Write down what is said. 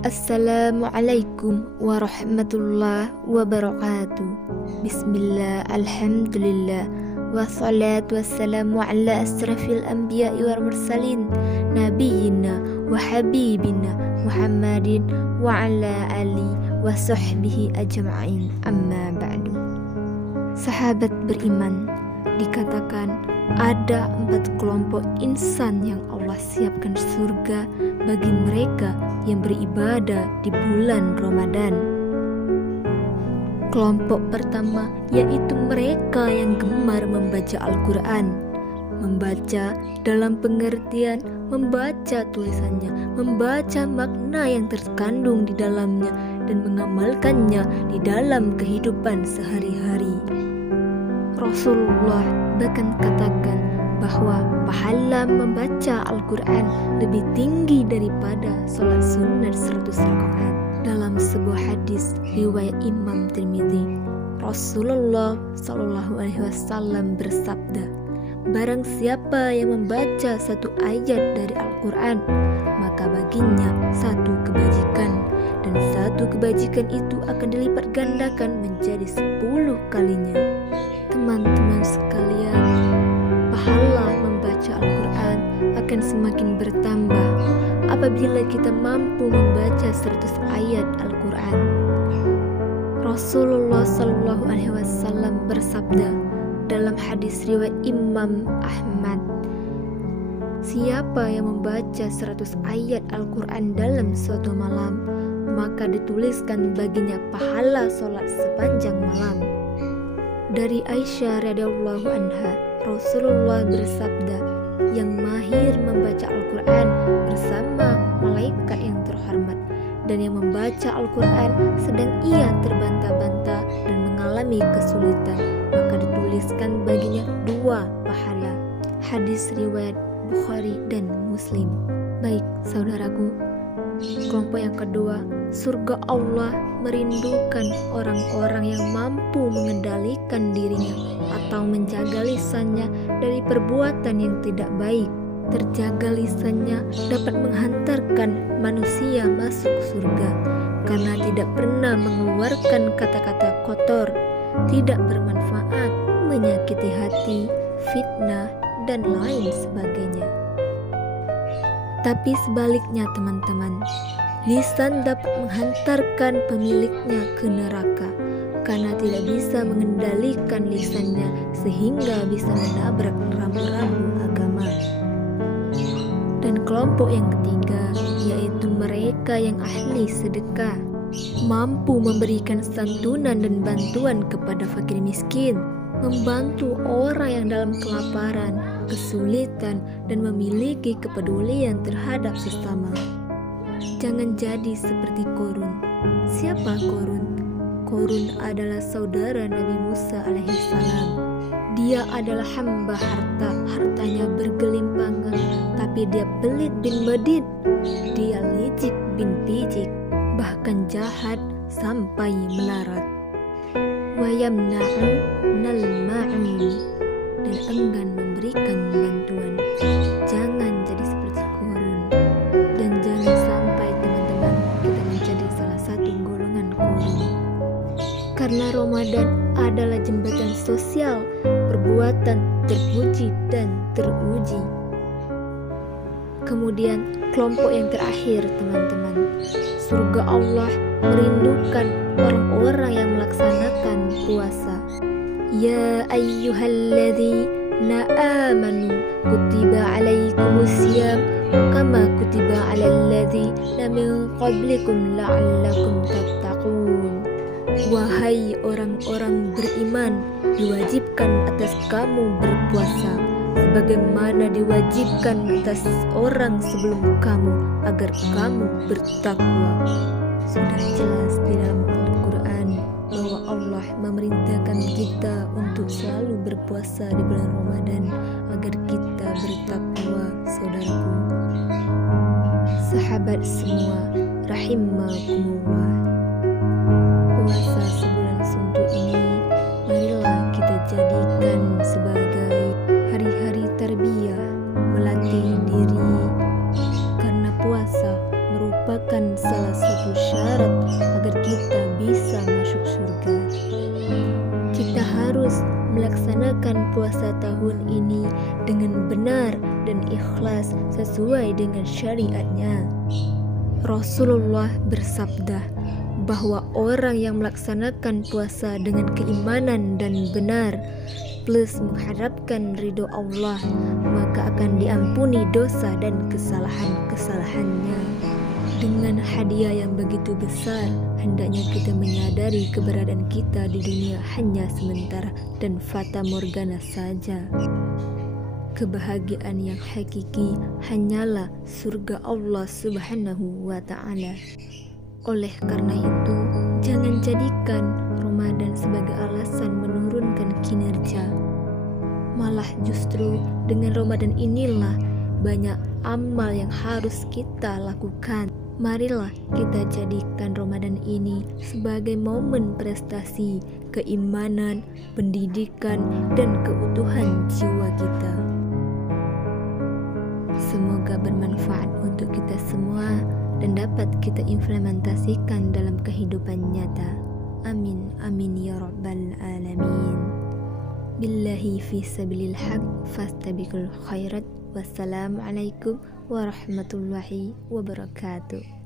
Assalamualaikum warahmatullahi wabarakatuh. Bismillah, alhamdulillah, wassalatu wassalamu ala asrafil anbiya'i wal mursalin, nabiyina wa habibina Muhammadin wa ala ali wa sahbihi ajma'in, amma ba'du. Sahabat beriman, dikatakan ada 4 kelompok insan yang Allah siapkan surga bagi mereka yang beribadah di bulan Ramadan. Kelompok pertama yaitu mereka yang gemar membaca Al-Quran. Membaca dalam pengertian membaca tulisannya, membaca makna yang terkandung di dalamnya dan mengamalkannya di dalam kehidupan sehari-hari. Rasulullah bahkan katakan bahwa pahala membaca Al-Quran lebih tinggi daripada sholat sunat 100 rakaat. Dalam sebuah hadis riwayat Imam Tirmidzi, Rasulullah SAW bersabda, barang siapa yang membaca satu ayat dari Al-Quran, maka baginya satu kebajikan, dan satu kebajikan itu akan dilipat gandakan menjadi 10 kalinya. Teman-teman sekalian, pahala membaca Al-Quran akan semakin bertambah apabila kita mampu membaca 100 ayat Al-Quran. Rasulullah SAW bersabda dalam hadis riwayat Imam Ahmad, siapa yang membaca 100 ayat Al-Quran dalam suatu malam, maka dituliskan baginya pahala sholat sepanjang malam. Dari Aisyah radhiyallahu anha, Rasulullah bersabda, yang mahir membaca Al-Quran bersama malaikat yang terhormat, dan yang membaca Al-Quran sedang ia terbanta-banta dan mengalami kesulitan, maka dituliskan baginya 2 pahala. Hadis riwayat Bukhari dan Muslim. Baik saudaraku, kelompok yang kedua, surga Allah merindukan orang-orang yang mampu mengendalikan dirinya atau menjaga lisannya dari perbuatan yang tidak baik. Terjaga lisannya dapat menghantarkan manusia masuk surga karena tidak pernah mengeluarkan kata-kata kotor, tidak bermanfaat, menyakiti hati, fitnah, dan lain sebagainya. Tapi sebaliknya teman-teman, lisan dapat menghantarkan pemiliknya ke neraka karena tidak bisa mengendalikan lisannya sehingga bisa menabrak rambu-rambu agama. Dan kelompok yang ketiga yaitu mereka yang ahli sedekah, mampu memberikan santunan dan bantuan kepada fakir miskin, membantu orang yang dalam kelaparan, kesulitan, dan memiliki kepedulian terhadap sesama. Jangan jadi seperti Qorun. Siapa Qorun? Qorun adalah saudara Nabi Musa alaihissalam. Dia adalah hamba harta, hartanya bergelimpangan, tapi dia pelit bin badid, dia licik bin picik, bahkan jahat sampai melarat. Wayamna'u nal ma'un, dan enggan memberikan bantuan. Jangan jadi seperti Qorun, dan jangan sampai teman-teman kita menjadi salah satu golongan Qorun. Karena Ramadan adalah jembatan sosial, perbuatan terpuji dan teruji. Kemudian kelompok yang terakhir teman-teman, surga Allah merindukan orang-orang yang melaksanakan puasa. Ya ayyuhalladzina amanu kutiba alaikumusiyam kama kutiba alal ladzina min qablikum la'allakum tattaqun. Wahai orang-orang beriman, diwajibkan atas kamu berpuasa sebagaimana diwajibkan atas orang sebelum kamu agar kamu bertakwa. Sudah jelas di dalam Al-Quran bahwa Allah memerintahkan kita untuk selalu berpuasa di bulan Ramadan agar kita bertakwa, saudaraku. Sahabat semua, rahimakumullah. Puasa sebulan suntuk ini marilah kita jadikan sebagai hari-hari tarbiyah, melatih diri, karena puasa merupakan salah satu melaksanakan puasa tahun ini dengan benar dan ikhlas sesuai dengan syariatnya. Rasulullah bersabda bahwa orang yang melaksanakan puasa dengan keimanan dan benar plus mengharapkan ridho Allah, maka akan diampuni dosa dan kesalahan-kesalahannya. Dengan hadiah yang begitu besar, hendaknya kita menyadari keberadaan kita di dunia hanya sementara dan fata morgana saja. Kebahagiaan yang hakiki hanyalah surga Allah Subhanahu wa Ta'ala. Oleh karena itu, jangan jadikan Ramadan sebagai alasan menurunkan kinerja. Malah justru dengan Ramadan inilah banyak amal yang harus kita lakukan. Marilah kita jadikan Ramadan ini sebagai momen prestasi, keimanan, pendidikan, dan keutuhan jiwa kita. Semoga bermanfaat untuk kita semua dan dapat kita implementasikan dalam kehidupan nyata. Amin, amin ya rabbal alamin. Billahi fi sabilil haq fastabiqul khairat. Wassalamualaikum warahmatullahi wabarakatuh.